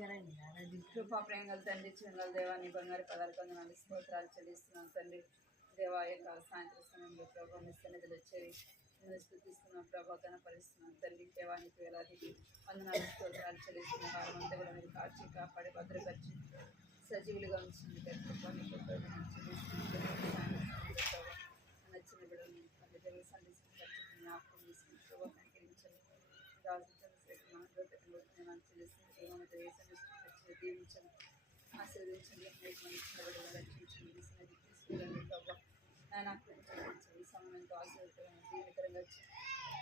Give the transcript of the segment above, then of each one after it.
కృపా ప్రేమలు తండ్రి చిన్నల దేవాన్ని బంగారు పదాలు కొందనాలు స్తోత్రాలు చెల్లిస్తున్నాం తండ్రి. దేవా యొక్క సాయంత్రం సమయంలో ప్రభావ సన్నిధులు వచ్చేవి స్థుతిస్తున్నాం, ప్రభావ కనపరుస్తున్నాం తండ్రి. దేవానికి వేలాది వందనాలు స్తోత్రాలు చెల్లిస్తున్న వారం అంతా కూడా మీరు కాచి కాపాడి భద్రపరిచి సజీవులుగా ఉంచింది నచ్చిన బిడ్డలు తండ్రి సందేశం జ్ఞాపకం తీసుకుని ప్రభావ కనికరించండి. దీవించండి, ఆశీర్వదించండి, రక్షించండి, తీసుకెళ్ళండి ప్రభావ నాయన ఈ సమయం ఎంతో ఆశీర్వదకరంగా దీవెనకరంగా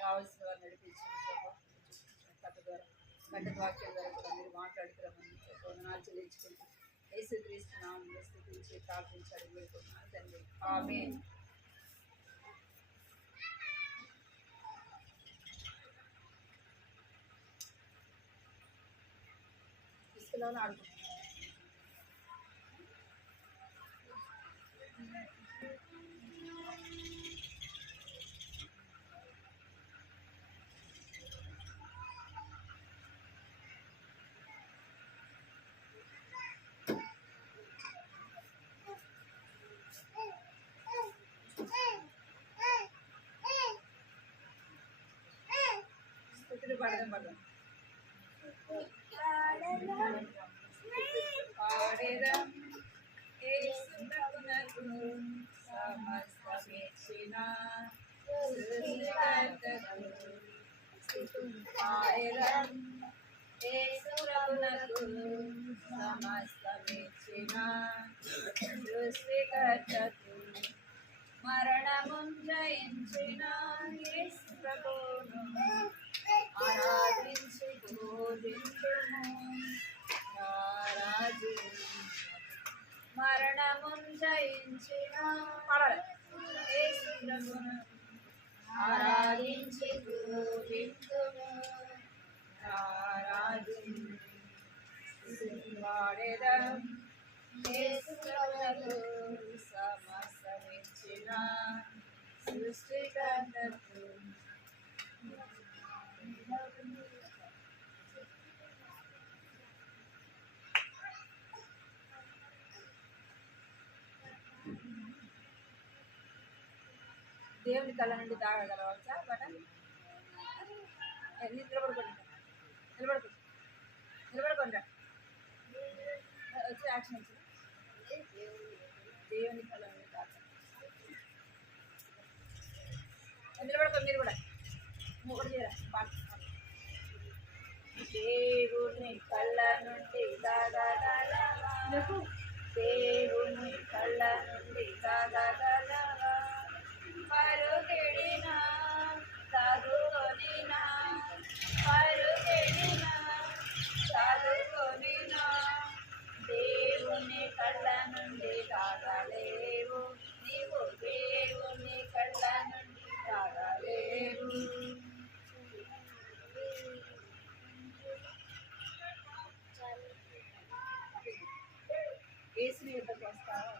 రావాల్సిన వారు నడిపించండి ప్రభావ. కథ ద్వారా కథ వాక్యం ద్వారా కూడా మీరు మాట్లాడుతున్నామని వందనాలు చెల్లించుకుంటూ యేసుక్రీస్తునామములో స్తుతించి ప్రార్థించాలి వేడుకుంటున్నాను తండ్రి. ఆమేన్. ఇసుకలోనే ఆడుకుంటున్నాను. పాడదాం యేసునకు సమస్తమిచ్చిన సృష్టికర్తకు పాడేదం. యేసునకు సమస్తమిచ్చిన సృష్టికర్తకు మరణమును జయించిన యేసు ప్రభువును ఆరాధించి పూజించుము. రారాజు మరణమును జయించిన యేసు ప్రభువును ఆరాధించి పూజించుము. రారాజు వాడేదం యేసు ప్రభువుకు సమస్తమిచ్చిన సృష్టికర్తకు. దేవుని కళ్ళ నుండి తాగగలవచ్చా బటన్? నిలబడుకుంటా వచ్చి యాక్షన్ దేవుని కళ్ళ నుండి తాగ నిలబడుకో. మీరు కూడా ఒకటి చేయరా పాట. దేవుని కళ్ళ నుండి తాగగలవా, దేవుని కళ్ళ నుండి తాగగలవా, పరుగెడినా చదువుకొనినా, పరుగెడినా చదువుకొనినా దేవుని కళ్ళ నుండి తాగలేవు, నీవు దేవుని కళ్ళ నుండి తాగలేవు. యేసుని యుద్ధకు వస్తావా?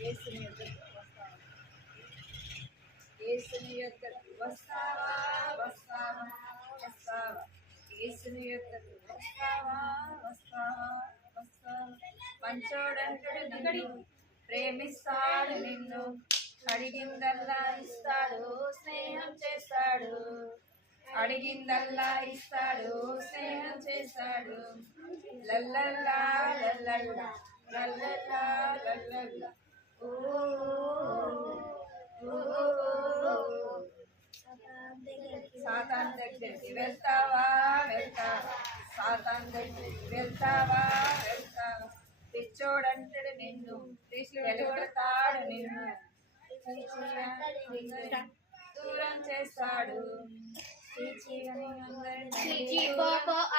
యేసుని యుద్ధకు వస్తావా? యేసుని యుద్ధకు వస్తావా? వస్తావా? వస్తావా? యేసుని యుద్ధకు వస్తావా? వస్తావా? వస్తావా? మంచోడంటుడు నిన్ను ప్రేమిస్తాడు, నిన్ను అడిగిందల్లా ఇస్తాడు, స్నేహం చేస్తాడు. అడిగిందల్లా ఇస్తాడు, స్నేహం చేస్తాడు. లల్లల్లా లల్లల్లా లల్లల్లా లల్లల్లా. ఓ సాతాన్ దగ్గరికి వెళ్తావా? వెళ్తావా? సాతాన్ దగ్గరికి వెళ్తావా? వెళ్తావా? పిచ్చోడంటాడు నిన్ను, వెలువడతాడు నిన్ను, దూరం చేస్తాడు.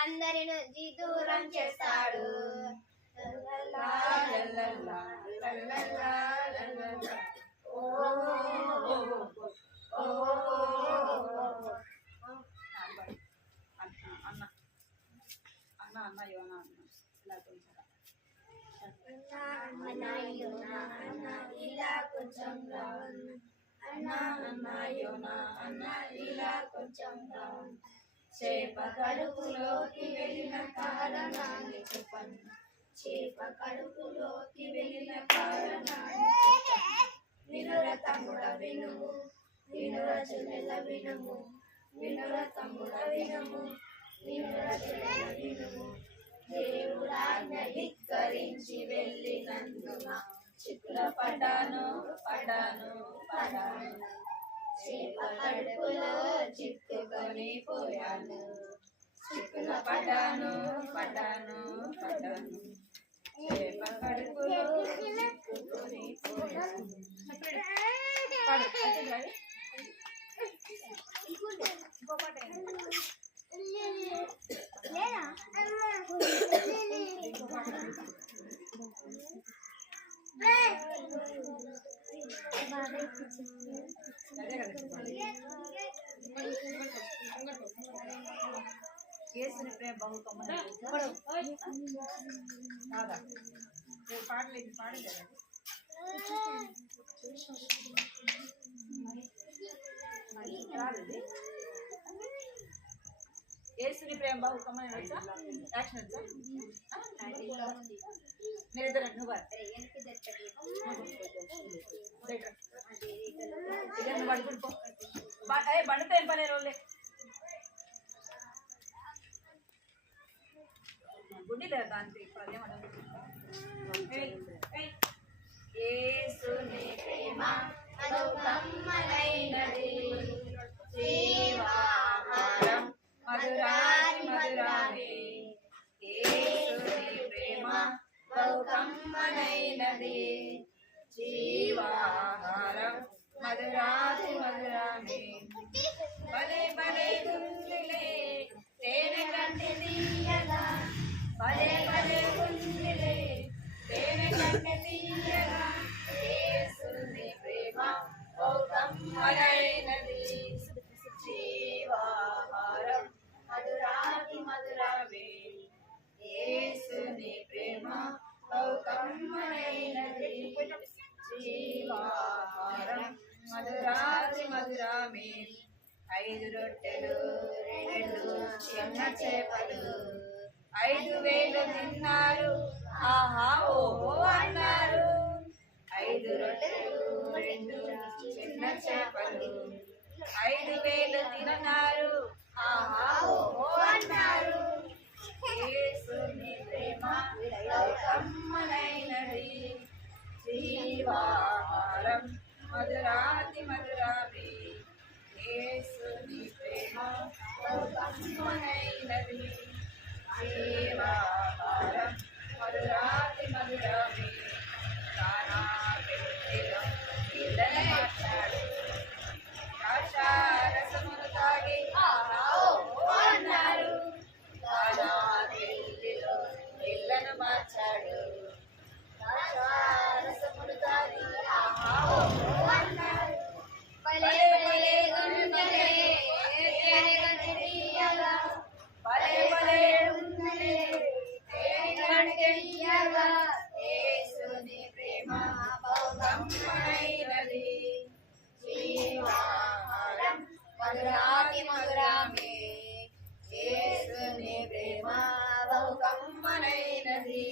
అందరి నుంచి దూరం చేస్తాడు. అన్న అన్న అన్న యోనా అన్న ఇలా కొంచెం ఇలా కొంచెం అన్న ఇలా కొంచెం చేప కడుపులోకి వెళ్ళిన చేప కడుపులోకి వెళ్ళిన కారణాన్ని చెప్ప. వినుర తమ్ముడ వినుము, వినుర చెల్లెల వినుము, వినుర తమ్ముడ వినుము, వినుర చెల్లెల వినుము. దేవుడాజ్ఞ ధిక్కరించి వెళ్ళినందున చిక్కుల పడ్డాను పడ్డాను పడ్డాను. చేప కడుపులో చిక్కుకొని పోయాను, చిక్కుల పడ్డాను పడ్డాను పడ్డాను. చేప కడుపులో చిక్కుకొని పోయాను. యేసుని ప్రేమ బహు కమ్మని కాదా పాడలేదు పాడలేదు యేసుని ప్రేమ బహు కమ్మని వచ్చా యాక్షన్ వచ్చా మీరిద్దరు నువ్వు బండితో ఏం పని రోజులే గుడ్డి లేదా దానికి యేసుని ప్రేమ కమ్మనైనది, జీవాహారం మధురాతి మధురామే. యేసుని ప్రేమ బహు కమ్మనైనది, జీవాహారం మధురాతి మధురామే. భలే భలే గుండెలే తేనె కంటి తీయగా, భలే భలే గుండెలే తేనె కంటి తీయగా. యేసుని ప్రేమ బహు కమ్మనైనది, జీవాహారం మధురాతి మధురామే. యేసుని ప్రేమ బహు కమ్మనైనది, జీవాహారం మధురాతి మధురామే. 5 రొట్టెలు 2 చిన్న చేపలు 5,000 తిన్నారు, ఆహా ఓహో అన్నారు. 5 రొట్టెలు 2 చిన్న చేపలు 5,000 తిన్నారు, ఆహా ఓహో అన్నారు. యేసుని ప్రేమ బహు కమ్మనైనది, జీవాహారం మధురాతి మధురామే. యేసుని ప్రేమ బహు కమ్మనైనది, జీవాహారం మధురాతి మధురామే. కానా పెళ్ళిలో పిల్లని మార్చాడు, ద్రాక్షారసమును తాగి ఆహా ఓహో అన్నారు. కానా పెళ్ళిలో పిల్లను మార్చాడు, ద్రాక్షారసమును తాగి ఆహా ఓహో అన్నారు. భలే భలే గుండెలే తేనె కంటి తీయగా, భలే భలే గుండెలే తేనె కంటి తీయగా. యేసుని ప్రేమ బహు కమ్మనైనది, జీవాహారం మధురాతి మధురామే. యేసుని ప్రేమ బహు కమ్మనైనది,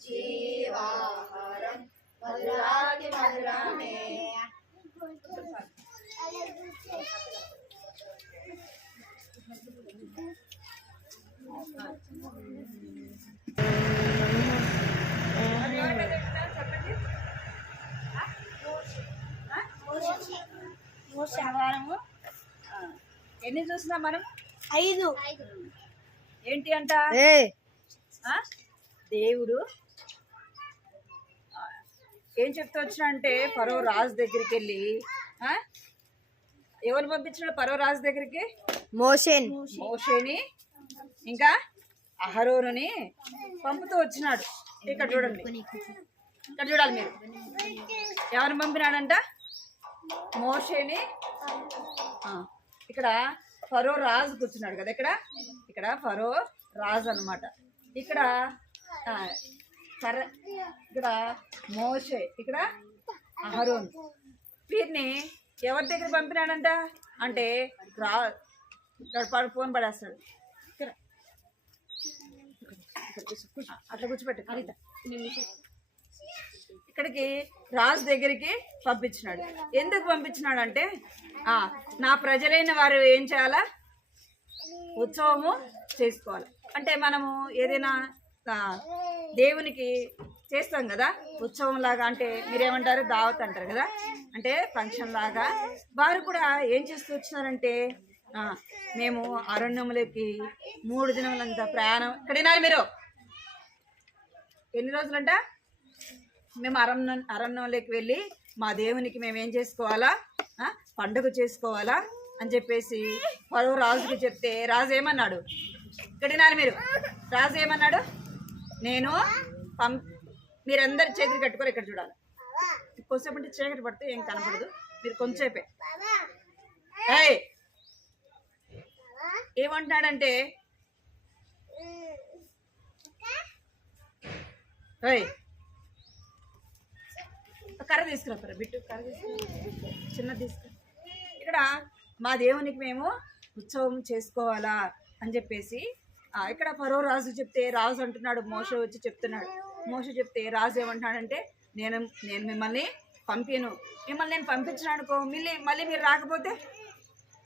జీవాహారం మధురాతి మధురామే. ఎన్ని చూసినా మనం 5. ఏంటి అంట దేవుడు ఏం చెప్తూ వచ్చినా అంటే ఫరో రాజు దగ్గరికి వెళ్ళి ఎవరు పంపించాడు ఫరో రాజు దగ్గరికి? మోషేని ఇంకా అహరోనుని పంపుతూ వచ్చినాడు. ఇక్కడ చూడండి, ఇక్కడ చూడాలి మీరు. ఎవరిని పంపినాడంట? మోషేని. ఇక్కడ ఫరో రాజు కూర్చున్నాడు కదా, ఇక్కడ ఫరో రాజు అన్నమాట. ఇక్కడ ఇక్కడ మోషే, ఇక్కడ అహరోన్. వీరిని ఎవరి దగ్గర పంపినాడంట అంటే ఇక్కడ ఫోన్ పడేస్తాడు. అట్లా కూర్చోబెట్టు. ఇక్కడికి రాజు దగ్గరికి పంపించినాడు. ఎందుకు పంపించినాడు అంటే నా ప్రజలైన వారు ఏం చేయాలా, ఉత్సవము చేసుకోవాలి. అంటే మనము ఏదైనా దేవునికి చేస్తాం కదా ఉత్సవం లాగా, అంటే మీరేమంటారు దావత్ అంటారు కదా, అంటే ఫంక్షన్ లాగా. వారు కూడా ఏం చేస్తూ వచ్చినారంటే మేము అరణ్యములకి 3 దినములంతా ప్రయాణం. ఇక్కడేనా మీరు ఎన్ని రోజులంట? మేము అరణ్యంలోకి వెళ్ళి మా దేవునికి మేము ఏం చేసుకోవాలా, పండుగ చేసుకోవాలా అని చెప్పేసి ఫరో రాజుకి చెప్తే రాజు ఏమన్నాడు? ఇక్కడేనా మీరు? రాజు ఏమన్నాడు? నేను మీరందరి చేతులు కట్టుకొని ఇక్కడ చూడాలి. కొంచెంసేపు అంటే చీకటి పడితే ఏం కనపడదు, మీరు కొంచెంసేపే. ఏమంటున్నాడంటే కర్ర తీసుకురా బిట్టు, కర్ర తీసుకురా, చిన్నది తీసుకురా. ఇక్కడ మా దేవునికి మేము ఉత్సవం చేసుకోవాలా అని చెప్పేసి ఇక్కడ ఫరో రాజు చెప్తే రాజు అంటున్నాడు, మోషే వచ్చి చెప్తున్నాడు. మోషే చెప్తే రాజు ఏమంటున్నాడంటే నేను మిమ్మల్ని పంపిను, మిమ్మల్ని నేను పంపించిన అనుకో మళ్ళీ మీరు రాకపోతే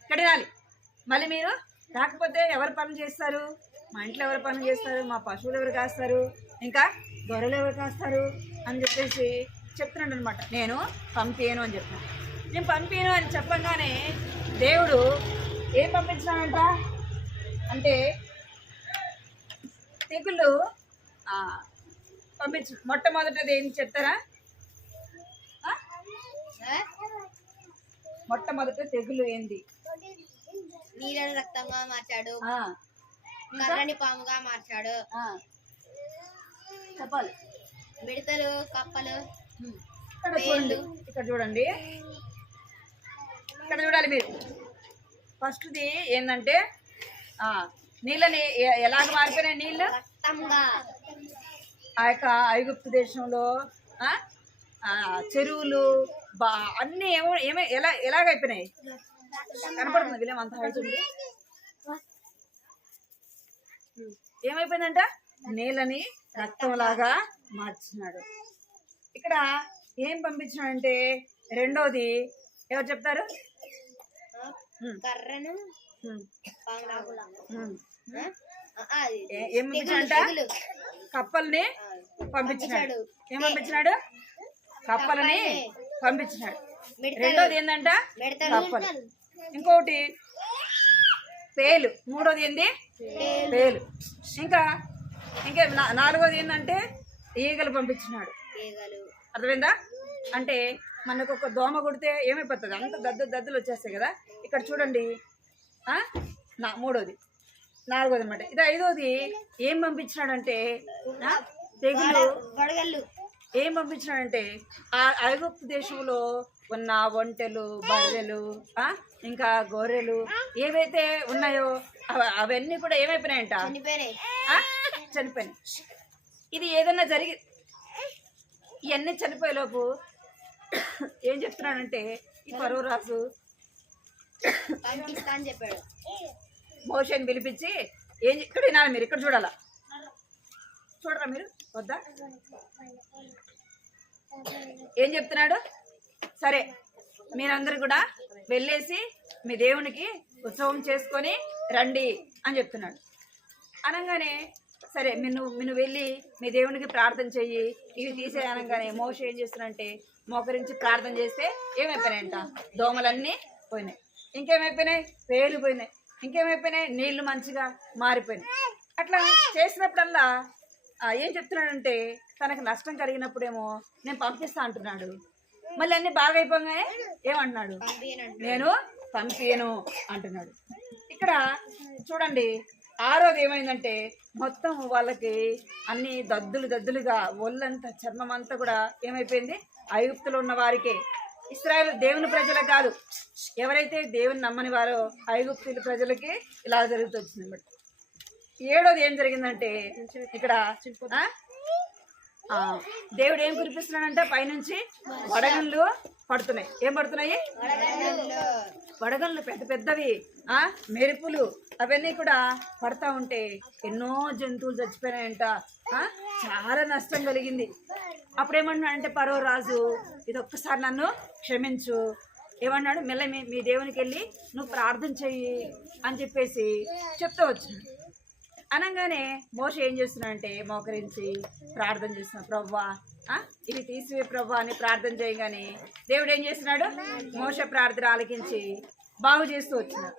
ఇక్కడ రాలి, మళ్ళీ మీరు రాకపోతే ఎవరు పనులు చేస్తారు? మా ఇంట్లో ఎవరు పనులు చేస్తారు? మా పశువులు ఎవరు కాస్తారు? ఇంకా గొర్రెలు ఎవరు కాస్తారు అని చెప్పేసి చెప్తున్నాడు అనమాట. నేను పంపియను అని చెప్తున్నాను. నేను పంపియను అని చెప్పగానే దేవుడు ఏం పంపించినాడంట అంటే తెగుళ్ళు పంపించు. మొట్టమొదటిది ఏం చెప్తారా? మొట్టమొదటి తెగులు ఏంది? నీళ్ళని రక్తంగా మార్చాడు, కర్రని పాముగా మార్చాడు, చెప్పాలి. మిడతలు, కప్పలు. ఇక్కడ చూడండి, ఇక్కడ చూడాలి మీరు. ఫస్ట్ది ఏంటంటే నీళ్ళని ఎలాగ మారిపోయినాయి? నీళ్ళు ఆ యొక్క ఐగుప్తు దేశంలో చెరువులు అన్నీ ఎలాగైపోయినాయి కనపడుతుంది. విలేం అంత అవుతుంది. ఏమైపోయిందంట? నీళ్ళని రక్తంలాగా మార్చినాడు. ఇక్కడ ఏం పంపించినాడంటే రెండోది ఎవరు చెప్తారు? కర్రను ఏం పంపించాడంట? కప్పల్ని పంపించినాడు. ఏం పంపించినాడు? కప్పలని పంపించినాడు. రెండోది ఏంటంట? కప్పలు. ఇంకొకటి పేలు. మూడోది ఏంది? పేలు. ఇంకా నాలుగోది ఏంటంటే ఈగలు పంపించినాడు. అర్థమైందా? అంటే మనకు ఒక దోమ కొడితే ఏమైపోతుంది? అంత దద్దులు వచ్చేస్తాయి కదా. ఇక్కడ చూడండి, మూడోది. నాలుగోది అనమాట. ఇది ఐదోది ఏం పంపించినాడంటే తెగులు. ఏం పంపించినాడంటే ఆ ఐగుప్తు దేశంలో ఉన్న ఒంటెలు, బర్రెలు, ఇంకా గొర్రెలు ఏవైతే ఉన్నాయో అవన్నీ కూడా ఏమైపోయినాయంట? చనిపోయినాయి. ఇది ఏదన్నా జరిగి ఇవన్నీ చనిపోయేలోపు ఏం చెప్తున్నాడంటే ఈ ఫరో రాజు చెప్పాడు, మోషేని పిలిపించి ఇక్కడ వినాలి మీరు, ఇక్కడ చూడాలా, చూడరా మీరు వద్దా? ఏం చెప్తున్నాడు? సరే మీరందరూ కూడా వెళ్ళేసి మీ దేవునికి ఉత్సవం చేసుకొని రండి అని చెప్తున్నాడు. అనగానే సరే మీరు వెళ్ళి మీ దేవునికి ప్రార్థన చెయ్యి, ఇవి తీసే అనగానే మోషే ఏం చేస్తున్నాడంటే మోకరించి ప్రార్థన చేస్తే ఏమైపోయినాయంట? దోమలన్నీ పోయినాయి. ఇంకేమైపోయినాయి? పేలు పోయినాయి. ఇంకేమైపోయినాయి? నీళ్లు మంచిగా మారిపోయినాయి. అట్లా చేసినప్పుడల్లా ఏం చెప్తున్నాడంటే తనకు నష్టం కలిగినప్పుడేమో నేను పంపిస్తా అంటున్నాడు. మళ్ళీ అన్ని బాగా అయిపోగానే ఏమంటున్నాడు? నేను పంపియను అంటున్నాడు. ఇక్కడ చూడండి, ఆరోది ఏమైందంటే మొత్తం వాళ్ళకి అన్ని దద్దులుగా ఒళ్ళంతా చర్మం అంతా కూడా ఏమైపోయింది? ఐగుప్తులో ఉన్న వారికే, ఇశ్రాయేలు దేవుని ప్రజలకు కాదు, ఎవరైతే దేవుని నమ్మని వారో ఐగుప్తుల ప్రజలకి ఇలా జరుగుతుంది అన్నమాట. ఏడోది ఏం జరిగిందంటే ఇక్కడ దేవుడు ఏం కురిపిస్తున్నాడంటే పైనుంచి వడగళ్ళు పడుతున్నాయి. ఏం పడుతున్నాయి? వడగళ్ళు పెద్ద పెద్దవి. మెరుపులు అవన్నీ కూడా పడతా ఉంటే ఎన్నో జంతువులు చచ్చిపోయినాయంట. చాలా నష్టం కలిగింది. అప్పుడేమన్నాడంటే ఫరో రాజు, ఇది ఒక్కసారి నన్ను క్షమించు, ఏమన్నాడు, మెల్ల మీ దేవునికి వెళ్ళి నువ్వు ప్రార్థన చెయ్యి అని చెప్పేసి చెప్తూ వచ్చినాడు. అనగానే మోషే ఏం చేస్తున్నాడంటే మోకరించి ప్రార్థన చేస్తున్నాడు, ప్రవ్వా ఇవి తీసివే ప్రవ్వా అని ప్రార్థన చేయగానే దేవుడు ఏం చేస్తున్నాడు, మోషే ప్రార్థన ఆలకించి బాగు చేస్తూ వచ్చినాడు.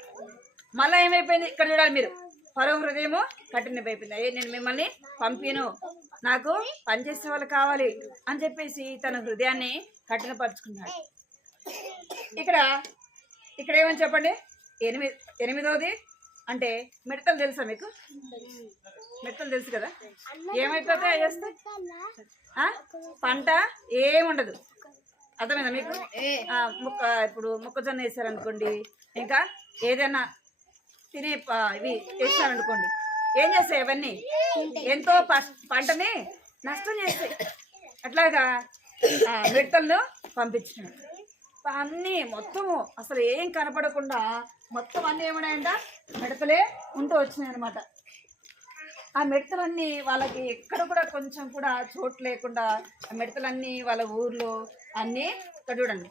మళ్ళీ ఏమైపోయింది ఇక్కడ చూడాలి మీరు, ఫరో హృదయము కఠినమైపోయింది. అయ్యే నేను మిమ్మల్ని పంపిను, నాకు పనిచేసే వాళ్ళు కావాలి అని చెప్పేసి తన హృదయాన్ని కఠినపరుచుకున్నాడు. ఇక్కడ ఏమని చెప్పండి, ఎనిమిదవది అంటే మిడతలు తెలుసా మీకు? మిడతలు తెలుసు కదా, ఏమైపోతాయి చేస్తే పంట ఏముండదు. అర్థమైందా మీకు? ఇప్పుడు మొక్కజొన్న వేసారనుకోండి, ఇంకా ఏదైనా తినే ఇవి వేసారనుకోండి, ఏం చేస్తాయి అవన్నీ ఎంతో పంటని నష్టం చేస్తాయి. అట్లాగా మిడతలను పంపించినాడు. అన్నీ మొత్తము అసలు ఏం కనపడకుండా మొత్తం అన్నీ ఏమన్నాయంట, మిడతలే ఉంటూ వచ్చినాయి అనమాట. ఆ మిడతలన్నీ వాళ్ళకి ఎక్కడ కూడా కొంచెం కూడా చోటు లేకుండా ఆ మిడతలన్నీ వాళ్ళ ఊర్లో అన్నీ ఇక్కడ చూడండి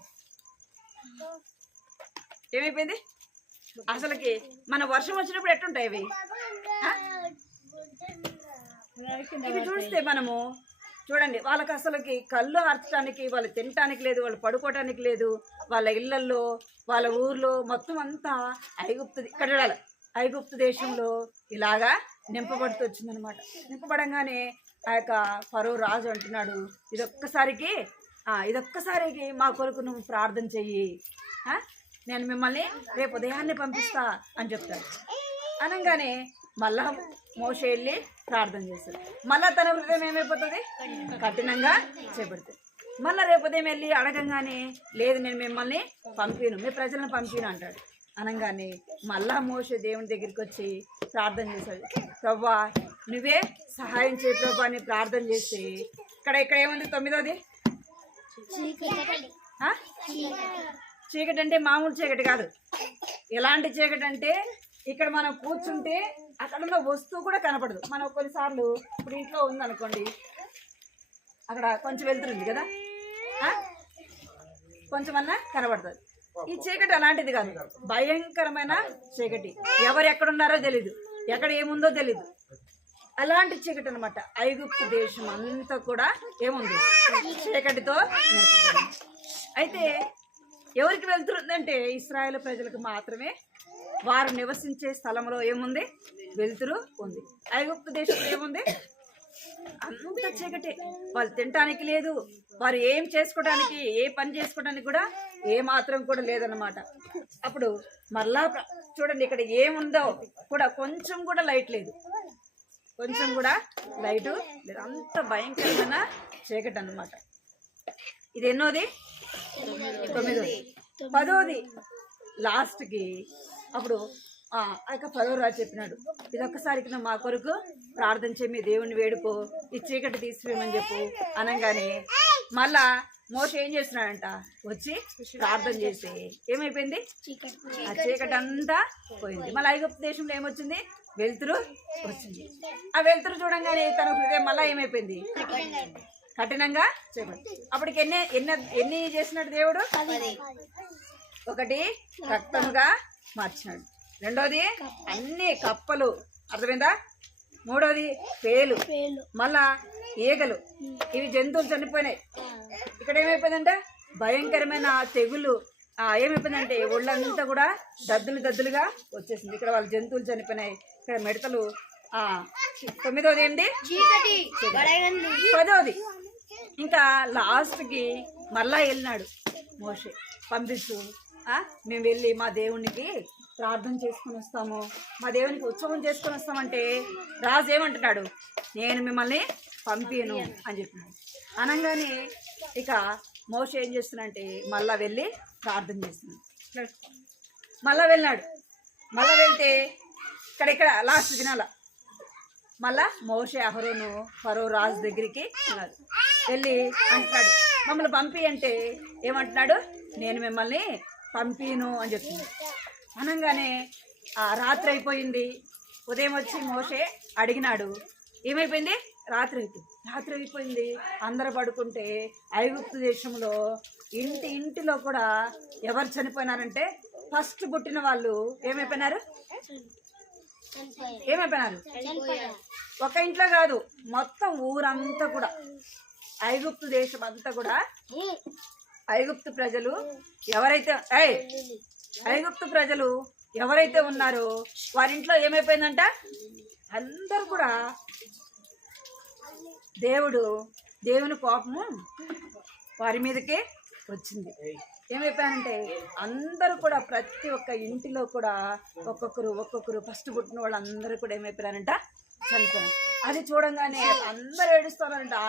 ఏమైపోయింది. అసలుకి మన వర్షం వచ్చినప్పుడు ఎట్టుంటాయి ఇవి? ఇవి చూస్తే మనము చూడండి, వాళ్ళకి అసలుకి కళ్ళు ఆర్చడానికి, వాళ్ళు తినటానికి లేదు, వాళ్ళు పడుకోవటానికి లేదు, వాళ్ళ ఇళ్లల్లో వాళ్ళ ఊర్లో మొత్తం అంతా ఇక్కడ చూడాలి, ఐగుప్తు దేశంలో ఇలాగా నింపబడుతూ వచ్చిందనమాట. నింపబడంగానే ఆ యొక్క ఫరో రాజు అంటున్నాడు, ఇదొక్కసారికి మా కొరకు నువ్వు ప్రార్థన చెయ్యి, నేను మిమ్మల్ని రేపు ఉదయాన్నే పంపిస్తా అని చెప్తాడు. అనగానే మళ్ళా మోషే వెళ్ళి ప్రార్థన చేస్తాడు. మళ్ళా తన హృదయం ఏమైపోతుంది, కఠినంగా చేపడుతుంది. మళ్ళీ రేపు ఉదయం వెళ్ళి అడగంగానే లేదు నేను మిమ్మల్ని పంపిను, మీ ప్రజలను పంపిను అంటాడు. అనగానే మళ్ళా మోషే దేవుని దగ్గరికి వచ్చి ప్రార్థన చేశాడు, ప్రవ్వా నువ్వే సహాయం చేయి ప్రభా అని ప్రార్థన చేసి ఇక్కడ ఏముంది, 9వది చీకటి అంటే మామూలు చీకటి కాదు. ఎలాంటి చీకటి అంటే ఇక్కడ మనం కూర్చుంటే అక్కడ ఉన్న వస్తువు కూడా కనపడదు. మనం కొన్నిసార్లు ఇప్పుడు ఇంట్లో ఉందనుకోండి, అక్కడ కొంచెం వెళ్తుంది కదా, కొంచెమన్నా కనబడుతుంది. ఈ చీకటి అలాంటిది కాదు, భయంకరమైన చీకటి. ఎవరు ఎక్కడున్నారో తెలీదు, ఎక్కడ ఏముందో తెలీదు, అలాంటి చీకటి అనమాట. ఐగుప్తు దేశం అంతా కూడా ఏముంది, చీకటితో నింపబడింది. అయితే ఎవరికి వెళ్తుందంటే ఇశ్రాయేలు ప్రజలకు మాత్రమే వారు నివసించే స్థలంలో ఏముంది, వెలుతురు ఉంది. ఐగుప్తు దేశంలో ఏముంది, అంత చీకటి. వాళ్ళు తినటానికి లేదు, వారు ఏం చేసుకోవడానికి, ఏ పని చేసుకోవడానికి కూడా ఏ మాత్రం కూడా లేదన్నమాట. అప్పుడు మళ్ళా చూడండి, ఇక్కడ ఏముందో కూడా కొంచెం కూడా లైట్ లేదు, కొంచెం కూడా లైటు లేదు. అంత భయంకరమైన చీకటి అన్నమాట. ఇది ఎన్నోది, 9వది. 10వది లాస్ట్కి అప్పుడు ఆ యొక్క ఫరో రాజు చెప్పినాడు, ఇదొక్కసారికి మా కొరకు ప్రార్థన చేయి, మీ దేవుణ్ణి వేడుకో, ఈ చీకటి తీసివేయమని చెప్పు. అనగానే మళ్ళా మోషే ఏం చేస్తున్నాడంట, వచ్చి ప్రార్థన చేసి ఏమైపోయింది, ఆ చీకటి అంతా పోయింది. మళ్ళీ ఐగుప్తు దేశంలో ఏమొచ్చింది, వెలుతురు వచ్చింది. ఆ వెలుతురు చూడంగానే తన హృదయం మళ్ళీ ఏమైపోయింది, కఠినంగా చేపట్టి. అప్పటికి ఎన్ని చేసినాడు దేవుడు, 1 రక్తముగా మార్చినాడు, 2వది అన్ని కప్పలు, అర్థమైందా, 3వది పేలు, మళ్ళా ఈగలు, ఇవి జంతువులు చనిపోయినాయి. ఇక్కడ ఏమైపోయిందంటే భయంకరమైన తెగులు ఏమైపోయిందంటే ఒళ్ళంతా కూడా దద్దులుగా వచ్చేసింది. ఇక్కడ వాళ్ళ జంతువులు చనిపోయినాయి, ఇక్కడ మిడతలు. 9వది ఏంటి, 10వది ఇంకా లాస్ట్కి మళ్ళా వెళ్ళినాడు మోషే, పంపిస్తూ మేము వెళ్ళి మా దేవునికి ప్రార్థన చేసుకుని వస్తాము, మా దేవునికి ఉత్సవం చేసుకొని వస్తామంటే రాజు ఏమంటున్నాడు, నేను మిమ్మల్ని పంపిను అని చెప్పినాడు. అనగానే ఇక మోషే ఏం చేస్తున్నాడంటే మళ్ళా వెళ్ళి ప్రార్థన చేస్తున్నాడు. మళ్ళా వెళ్ళినాడు. మళ్ళా వెళ్తే ఇక్కడ లాస్ట్ దినాల మళ్ళా మోషే అహరోను ఫరో రాజు దగ్గరికి వెళ్ళి అంటున్నాడు, మమ్మల్ని పంపి అంటే ఏమంటున్నాడు, నేను మిమ్మల్ని పంపిను అని చెప్తున్నాడు. అనగానే రాత్రి అయిపోయింది. ఉదయం వచ్చి మోషే అడిగినాడు, ఏమైపోయింది? రాత్రి అయిపోయింది. అందరూ పడుకుంటే ఐగుప్తు దేశంలో ఇంటిలో కూడా ఎవరు చనిపోయినారంటే ఫస్ట్ పుట్టిన వాళ్ళు ఏమైపోయినారు? ఒక ఇంట్లో కాదు, మొత్తం ఊరంతా కూడా, ఐగుప్తు దేశం అంతా కూడా, ఐగుప్తు ప్రజలు ఎవరైతే ఉన్నారో వారింట్లో ఏమైపోయిందంట? అందరూ కూడా దేవుని కోపము వారి మీదకి వచ్చింది. ఏమైపోయానంటే అందరూ కూడా ప్రతి ఒక్క ఇంటిలో కూడా ఒక్కొక్కరు ఫస్ట్ పుట్టిన వాళ్ళు అందరూ కూడా ఏమైపోయారంట? చనిపోయారు. అది చూడంగానే అందరూ ఏడుస్తున్నారంట. ఆ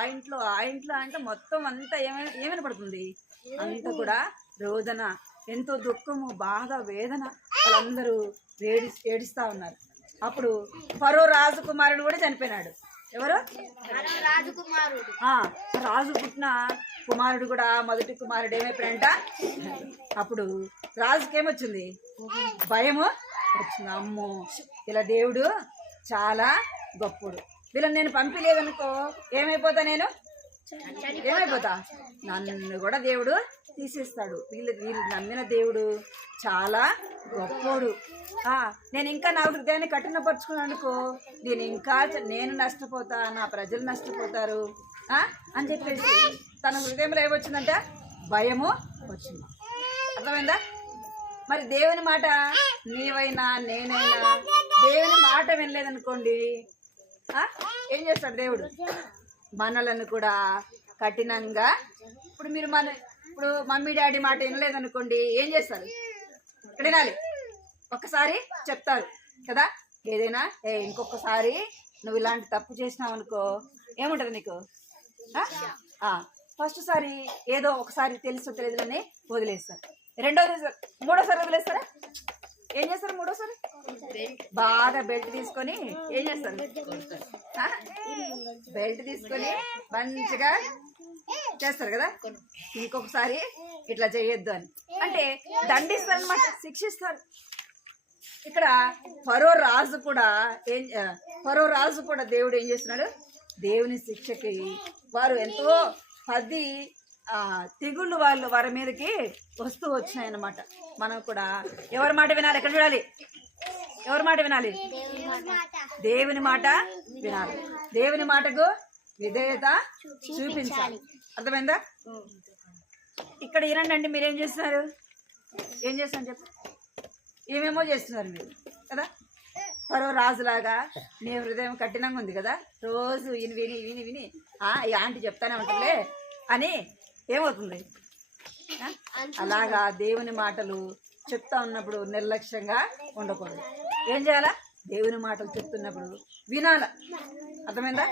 ఇంట్లో అంటే మొత్తం అంతా ఏమైనా పడుతుంది, అంతా కూడా రోదన, ఎంతో దుఃఖము, బాధ, వేదన, వాళ్ళందరూ ఏడుస్తా ఉన్నారు. అప్పుడు ఫరో రాజకుమారుడు కూడా చనిపోయినాడు. ఎవరు? రాజు పుట్టిన కుమారుడు కూడా, మొదటి కుమారుడు ఏమైపోయాడంట? అప్పుడు రాజుకి ఏమొచ్చింది? భయము వచ్చింది. అమ్మో, ఇలా దేవుడు చాలా గొప్పడు, వీళ్ళని నేను పంపిలేదనుకో ఏమైపోతా? నన్ను కూడా దేవుడు తీసేస్తాడు. వీళ్ళు నమ్మిన దేవుడు చాలా గొప్పోడు. నేను ఇంకా నా హృదయాన్ని కఠినపరుచుకున్నాను అనుకో, నేను నష్టపోతా, నా ప్రజలు నష్టపోతారు అని చెప్పేసి తన హృదయంలో ఏమొచ్చిందంట? భయము వచ్చింది. అర్థమైందా? మరి దేవుని మాట నీవైనా నేనైనా దేవుని మాట వినలేదనుకోండి, ఏం చేస్తాడు దేవుడు? మనలను కూడా కఠినంగా, ఇప్పుడు మమ్మీ డాడీ మాట వినలేదనుకోండి, ఏం చేస్తారు? ఇక్కడ వినాలి, ఒక్కసారి చెప్తారు కదా ఏదైనా, ఇంకొకసారి నువ్వు ఇలాంటి తప్పు చేసినావు అనుకో ఏముంటుంది నీకు? ఫస్ట్ సారి ఏదో ఒకసారి తెలుసో తెలియదులని వదిలేస్తారు. మూడోసారి వదిలేస్తారా? ఏం చేస్తారు? మూడోసారి బాగా బెల్ట్ తీసుకొని ఏం చేస్తారు? బెల్ట్ తీసుకొని మంచిగా చేస్తారు కదా, ఇంకొకసారి ఇట్లా చేయొద్దు అని అంటే దండిస్తారు అన్నమాట, శిక్షిస్తారు. ఇక్కడ ఫరో రాజు కూడా దేవుడు ఏం చేస్తున్నాడు? దేవుని శిక్షకి వారు ఎంతో 10 తెగుళ్ళు వారి మీదకి వస్తూ వచ్చినాయన్నమాట. మనం కూడా ఎవరి మాట వినాలి? ఎక్కడ చూడాలి? ఎవరి మాట వినాలి? దేవుని మాట వినాలి. దేవుని మాటకు విధేయత చూపించాలి. అర్థమైందా? ఇక్కడ వినండి, మీరేం చేస్తున్నారు? ఏం చేస్తున్నారు చెప్పు? ఏమేమో చేస్తున్నారు మీరు కదా. ఫరో రాజులాగా నీ హృదయం కఠినంగా ఉంది కదా, రోజు విని ఈ ఆంటీ చెప్తానే ఉంటుందిలే అని ఏమవుతుంది? అలాగా దేవుని మాటలు చెప్తా ఉన్నప్పుడు నిర్లక్ష్యంగా ఉండకూడదు. ఏం చేయాలా? దేవుని మాటలు చెప్తున్నప్పుడు వినాల. అర్థమైందా?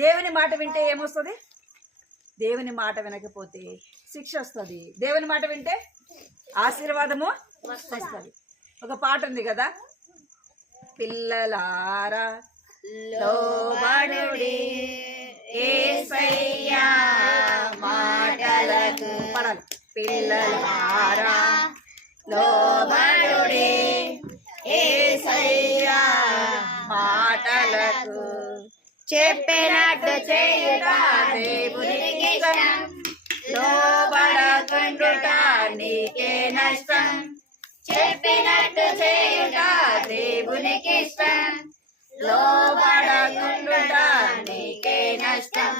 దేవుని మాట వింటే ఏమొస్తుంది? దేవుని మాట వినకపోతే శిక్ష వస్తుంది. దేవుని మాట వింటే ఆశీర్వాదము వస్తుంది. ఒక పాట ఉంది కదా, పిల్లలారా లోబడుడి యేసయ్యా మాటలకు. పడాలి. పిల్లలారా లోబడుడి యేసయ్యా మాటలకు, చెప్పినట్టు చేయుట దేవునికి ఇష్టం, లోబడకుండుట నీకే నష్టం. చెప్పినట్టు చేయుట దేవునికి ఇష్టం, లోబడకుండుట నీకే నష్టం.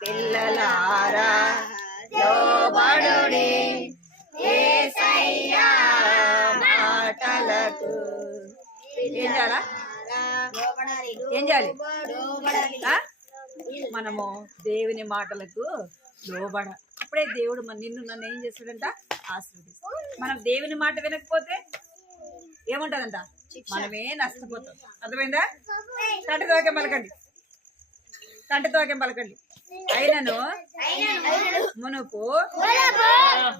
పిల్లలారా లోబడుడి యేసయ్యా మాటలకు. ఏం చేయాలా? ఏం చేయాలి? మనము దేవుని మాటలకు లోబడ. అప్పుడే దేవుడు నన్ను ఏం చేస్తాడంట? ఆశీర్వదిస్తాడు. మనం దేవుని మాట వినకపోతే ఏముంటదంట? మనమే నష్టపోతాం. అర్థమైందా? కంటితోకే పలకండి. అయినను మునుపు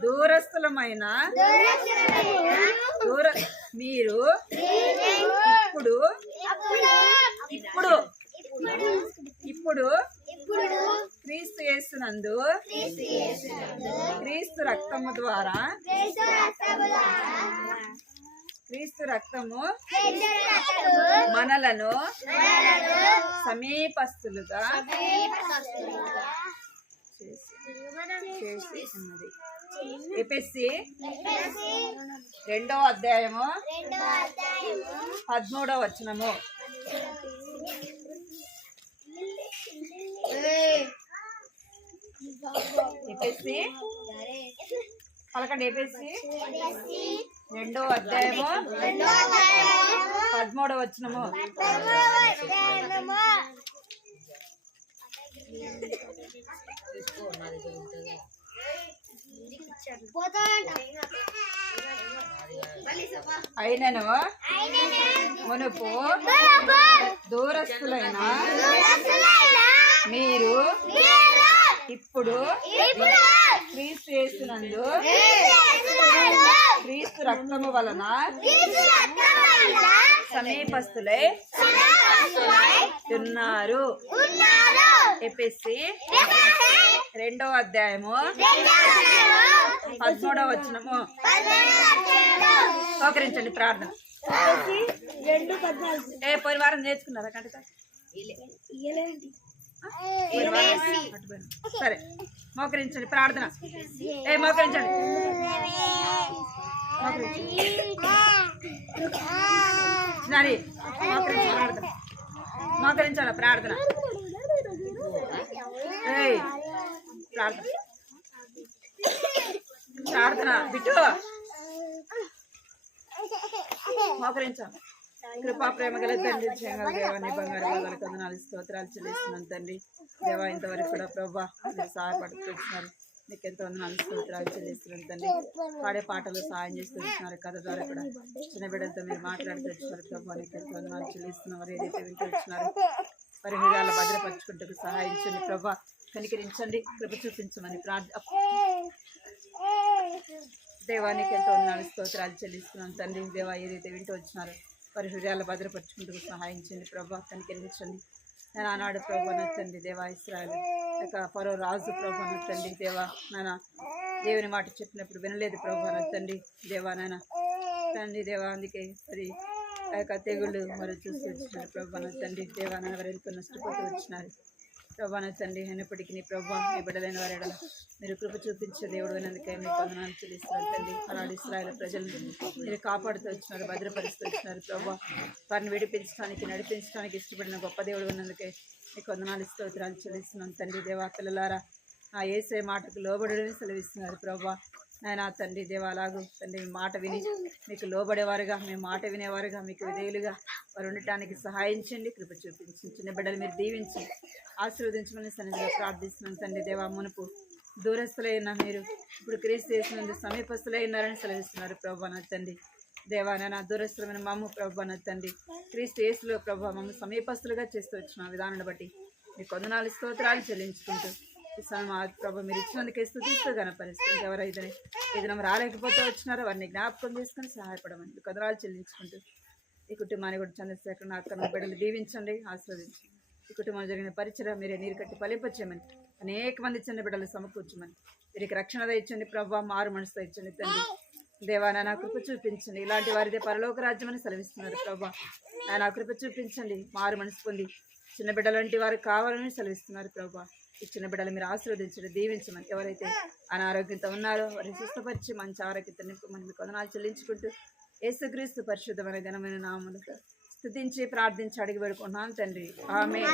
దూరస్థులమైన మీరు ఇప్పుడు క్రీస్తు యేసునందు క్రీస్తు రక్తము ద్వారా క్రీస్తు రక్తము మనలను సమీపస్తులుగా చేసి ఉన్నది. ఎఫెసీ 2వ అధ్యాయము 13వ వచనము. ఎఫెసీ పలకండి. ఎఫెసీ 2వ అధ్యాయము 13వ వచనము. అయినను మునుపు దూరస్తులైన మీరు ఇప్పుడు క్రీస్తు యేసునందు క్రీస్తు రక్తము వలన సమీపస్తులై ఉన్నారు. ఎఫెసీ 2వ అధ్యాయము 13వ వచనము. సహకరించండి ప్రార్థన. పోయిన వారం నేర్చుకున్నారా కంట? సరే మోకరించండి ప్రార్థన. మోకరించండి ప్రార్థన. మోకరించాల ప్రార్థన. ప్రార్థన ప్రార్థన బిట్టు మోకరించాలి. కృపా ప్రేమ గల తండ్రి, జయంగల దేవాన్ని బంగారు బాధలకు వందనాలు స్తోత్రాలు చెల్లిస్తున్నాను తండ్రి. దేవా ఇంతవరకు కూడా ప్రభా మీరు సహాయపడుతున్నారు. మీకు ఎంతో వందనాలు స్తోత్రాలు చెల్లిస్తున్నాను తండ్రి. పాడే పాటలు సహాయం చేస్తూ వచ్చినారు. కథ ద్వారా కూడా చిన్న బిడ్డలతో మీరు మాట్లాడుతూ వచ్చినారు ప్రభా. నీకు ఎంతో వందనాలు చెల్లిస్తున్నారు. ఏదైతే వింటూ వచ్చినారు వారి హృదయాల భద్రపరచుకుంటూ సహాయించండి ప్రభా. కనికరించండి, కృప చూపించమని దేవానికి ఎంతో వందనాలు స్తోత్రాలు చెల్లిస్తున్నాను తండ్రి. దేవా ఏదైతే వింటూ వచ్చినారో వారి హృదయాలు భద్రపరచుకుంటూ సహాయించండి ప్రభా. కనికరించండి. నేను ఆనాడు ప్రభా నచ్చండి దేవా ఇశ్రాయేలు ఫరో రాజు ప్రభా నచ్చండి దేవా. నాన్న దేవుని మాట చెప్పినప్పుడు వినలేదు ప్రభా నచ్చండి దేవా. నాన్న తండ్రి దేవా అందుకే మరి ఆ యొక్క తెగుళ్ళు మరి చూసి వచ్చినారు ప్రభా నచ్చండి దేవా. నాన్న వారు ఎంతో నష్టపోతూ వచ్చినారు ప్రభా నచ్చండి. అయినప్పటికీ నీ ప్రభా మీ బిడ్డలైన వారి ఎడల మీరు కృప చూపించే దేవుడు అయినందుకే మీకు వందనాలు చెల్లిస్తున్నారు తండ్రి. అలాంటి ఇశ్రాయేలు ప్రజలను మీరు కాపాడుతూ వచ్చినారు, భద్రపరుస్తూ వచ్చినారు ప్రభా. వారిని విడిపించడానికి నడిపించడానికి ఇష్టపడిన గొప్ప దేవుడు అయినందుకే మీకు వందనాలు స్తోత్రాలు చెల్లిస్తున్నాను తండ్రి. దేవా పిల్లలారా ఆ యేసే మాటకు లోబడని సెలవిస్తున్నారు ప్రభా. నాయన తండ్రి దేవా అలాగూ తండ్రి మీ మాట విని మీకు లోబడేవారుగా, మీ మాట వినేవారుగా, మీకు విధేయులుగా వారు ఉండటానికి సహాయించండి, కృప చూపించండి. చిన్న బిడ్డలు మీరు దీవించి ఆశీర్వదించమని సన్నిధిలో ప్రార్థిస్తున్నాను తండ్రి. దేవా మునుపు దూరస్తులైన మీరు ఇప్పుడు క్రీస్తు యేసునందు సమీపస్తులైనారని సెలవిస్తున్నారు ప్రభా నా తండ్రి. దేవా నాయన దూరస్తులమైన మమ్మ ప్రభా నా తండ్రి క్రీస్తు యేసులో ప్రభా మమ్మ సమీపస్తులుగా చేస్తూ వచ్చిన విధానాన్ని బట్టి మీకు వందనాలు స్తోత్రాలు చెల్లించుకుంటూ ఈ సమయం ప్రభా మీరు ఇచ్చినందుకే స్తుతిస్తూ గణపరిస్తుంది. ఎవరైతే ఈ దినం రాలేకపోతే వచ్చినారో వారిని జ్ఞాపకం చేసుకొని సహాయపడమని మీకు వందనాలు చెల్లించుకుంటూ ఈ కుటుంబాన్ని కూడా చంద్రశేఖర్ అక్కడ బిడ్డలు దీవించండి, ఆశీర్వదించండి. ఈ కుటుంబంలో జరిగిన పరిచయం మీరే నీరు కట్టి ఫలింపచేయమని అనేక మంది చిన్న బిడ్డలు సమకూర్చమని వీరికి రక్షణ ఇచ్చండి ప్రభా. మారు మనసుతో ఇచ్చండి తండ్రి. దేవా నా కృప చూపించండి. ఇలాంటి వారిదే పరలోక రాజ్యం అని సెలవిస్తున్నారు ప్రభా. నా కృప చూపించండి. మారు మనసు పొంది చిన్న బిడ్డలంటి వారు కావాలని సెలవిస్తున్నారు ప్రభా. ఈ చిన్న బిడ్డలు మీరు ఆశీర్వదించండి, దీవించమని. ఎవరైతే అనారోగ్యంతో ఉన్నారో వారిని స్వస్థపరిచి మంచి ఆరోగ్యత నింపమని మీకు వందనాలు చెల్లించుకుంటూ యేసుక్రీస్తు పరిశుద్ధమైన ఘనమైన నామములతో స్తుతించి ప్రార్థించి అడిగి పెడుకుంటున్నాను తండ్రి. ఆమేన్.